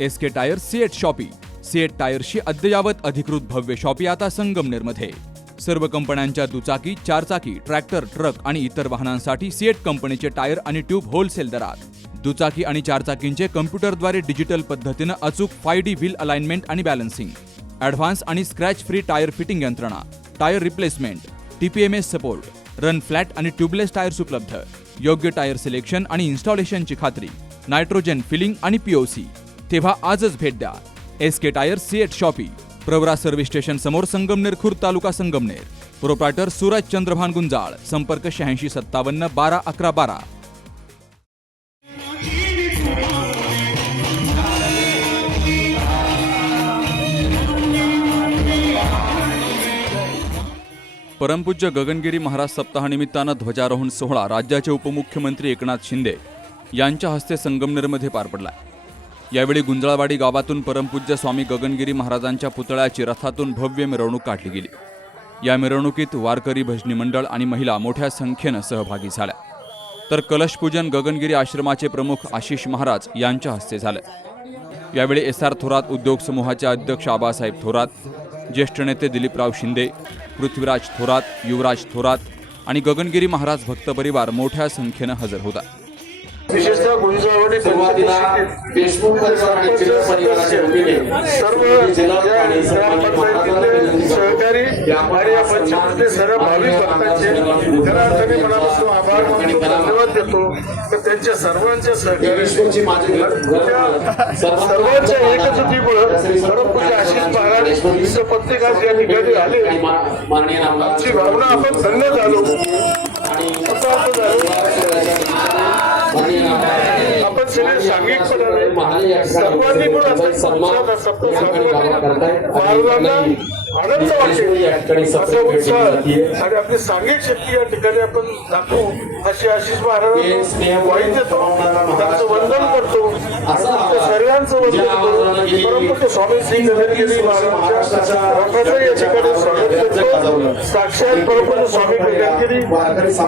SK tyre CEAT shoppe. CEAT टायर्सची अद्ययावत अधिकृत भव्य शॉपी आता संगमनेरमध्ये. सर्व कंपन्यांच्या दुचाकी, चारचाकी, ट्रॅक्टर, ट्रक आणि इतर वाहनांसाठी सिएट कंपनीचे टायर आणि ट्यूब होलसेल दरात. दुचाकी आणि चारचाकींचे कम्प्युटरद्वारे डिजिटल पद्धतीनं अचूक 5D व्हील अलाइनमेंट आणि बॅलन्सिंग, ॲडव्हान्स आणि स्क्रॅच फ्री टायर फिटिंग यंत्रणा, tyre replacement, TPMS support, run flat आणि ट्यूबलेस टायर्स उपलब्ध. योग्य टायर सिलेक्शन आणि इन्स्टॉलेशनची खात्री, नायट्रोजन फिलिंग आणि POC. तेव्हा आजच भेट द्या. SK tyre CEAT shoppe, Pravara service station समोर, संगमनेर खुर्द, तालुका संगमनेर. प्रोप्रायटर सूरज चंद्रभान गुंजाळ. संपर्क 8657 12 11 12. परमपूज्य गगनगिरी महाराज सप्ताहानिमित्तानं ध्वजारोहण सोहळा राज्याचे उपमुख्यमंत्री एकनाथ शिंदे यांच्या हस्ते संगमनेरमध्ये पार पडला. यावेळी गुंजाळवाडी गावातून परमपूज्य स्वामी गगनगिरी महाराजांच्या पुतळ्याची रथातून भव्य मिरवणूक काढली गेली. या मिरवणुकीत वारकरी, भजनी मंडळ आणि महिला मोठ्या संख्येनं सहभागी झाल्या. तर कलशपूजन गगनगिरी आश्रमाचे प्रमुख आशिष महाराज यांच्या हस्ते झालं. यावेळी SR थोरात उद्योग समूहाचे अध्यक्ष आबासाहेब थोरात, ज्येष्ठ नेते दिलीपराव शिंदे, पृथ्वीराज थोरात, युवराज थोरात आणि गगनगिरी महाराज भक्त परिवार मोठ्या संख्येनं हजर होता. विशेषतः गुंजाळवाडी देशमुख परिवाराच्या वतीने सर्व ग्रामपंचायतीचे सहकारी आणि या पंचायतीचे सर्व भाविक भक्तांचे खऱ्या अर्थाने मनापासून आभार मानतो, धन्यवाद देतो. तर त्यांच्या सर्वांच्या सहकारी सर्वांच्या एकजुटीमुळे परमपूज्य आशिष महाराज प्रत्येक आज या ठिकाणी आले. आमची भावना आपण धन्य झालो. आपण सगळे सांघिकपणाने सर्वांनी महाराजांना आनंद वाटेल असा उत्साह आणि आपली सांघिक शक्ती या ठिकाणी आपण दाखवू अशी आशिष महाराजांना वाईट देतो. त्यांचं वंदन करतो. सर्वांचं वंदन करून परमपूज्य स्वामी श्री गगनगिरी महाराजांच्या रथाचं या ठिकाणी स्वागत करतो. साक्षात परमपूज्य स्वामी गगनगिरी महाराज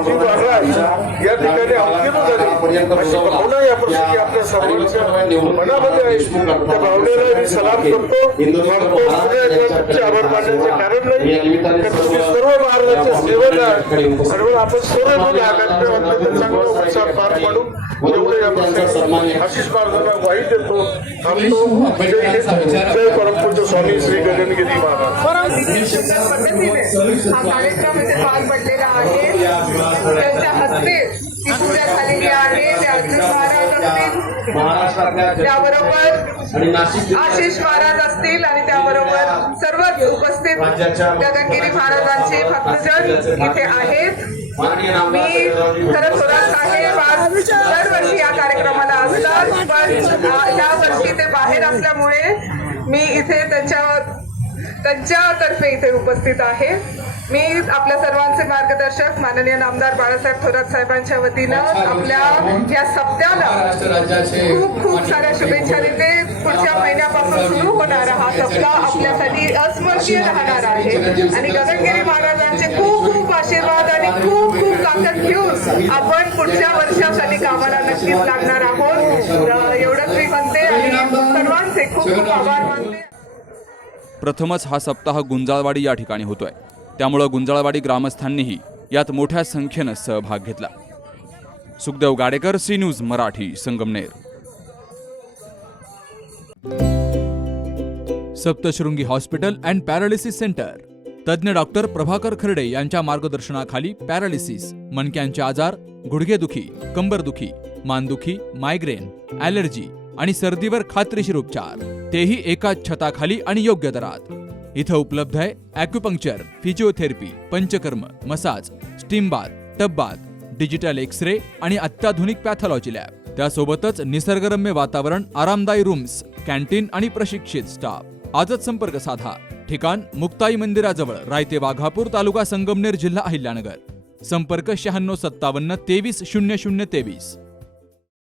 या ठिकाणी अंकित झाले अशी भावना या प्रसंगी आपल्या सर्वांच्या मनामध्ये आहे. त्या भावनेला मी सलाम करतो. आभार मानण्याचे कारण नाही. सर्व महाराजांच्या सेवेला सर्व आपण सर्व चांगला उत्साह पार पाडू एवढे या प्रसंगी आशिष महाराजांना वाईट देतो. जय परमपूज्य स्वामी श्री गगनगिरी महाराज. हा कार्यक्रम इथे पार पडलेला आहे. त्यांच्या हस्ते ती पूजा झालेली आहे. ते अर्जुन महाराज असतील, त्याबरोबर आशिष महाराज असतील आणि त्याबरोबर सर्वच उपस्थित गगनगिरी महाराजांचे भक्तजन इथे आहेत. मी खरं थोरात साहेब आज दरवर्षी या कार्यक्रमाला असतात, पण या वर्षी ते बाहेर असल्यामुळे मी इथे त्यांच्यातर्फे इथे उपस्थित आहे. मी आपल्या सर्वांचे मार्गदर्शक माननीय नामदार बाळासाहेब थोरात साहेबांच्या वतीनं आपल्या या सप्त्याला खूप खूप साऱ्या शुभेच्छा देते. पुढच्या महिन्यापासून सुरू होणारा हा सप्ताह आपल्यासाठी अस्मरणीय राहणार आहे आणि गगनगिरी महाराजांचे खूप खूप आशीर्वाद आणि खूप खूप ताकद घेऊन आपण पुढच्या वर्षासाठी कामाला नक्कीच लागणार आहोत. एवढंच मी म्हणते आणि सर्वांचे खूप खूप आभार मानते. प्रथमच हा सप्ताह गुंजाळवाडी या ठिकाणी होतोय, त्यामुळं गुंजाळवाडी ग्रामस्थांनीही यात मोठ्या संख्येनं सहभाग घेतला. Sukhdev Gadekar, C news Marathi, Sangamner. Saptashrungi hospital and paralysis centre. तज्ज्ञ डॉक्टर प्रभाकर खर्डे यांच्या मार्गदर्शनाखाली पॅरालिसिस, मणक्यांचे आजार, गुडघेदुखी, कंबरदुखी, मानदुखी, मायग्रेन, ॲलर्जी आणि सर्दीवर खात्रीशीर उपचार, तेही एकाच छताखाली आणि योग्य दरात. इथं उपलब्ध आहे acupuncture, physiotherapy, panchakarma, massage, steam bath, tub bath, digital X-ray आणि अत्याधुनिक पॅथॉलॉजी लॅब. त्यासोबतच निसर्गरम्य वातावरण, आरामदायी रूम्स, कॅन्टीन आणि प्रशिक्षित स्टाफ. आजच संपर्क साधा. ठिकाण मुक्ताई मंदिराजवळ, रायते वाघापूर, तालुका संगमनेर, जिल्हा अहिल्यानगर. संपर्क 9657 23 0023.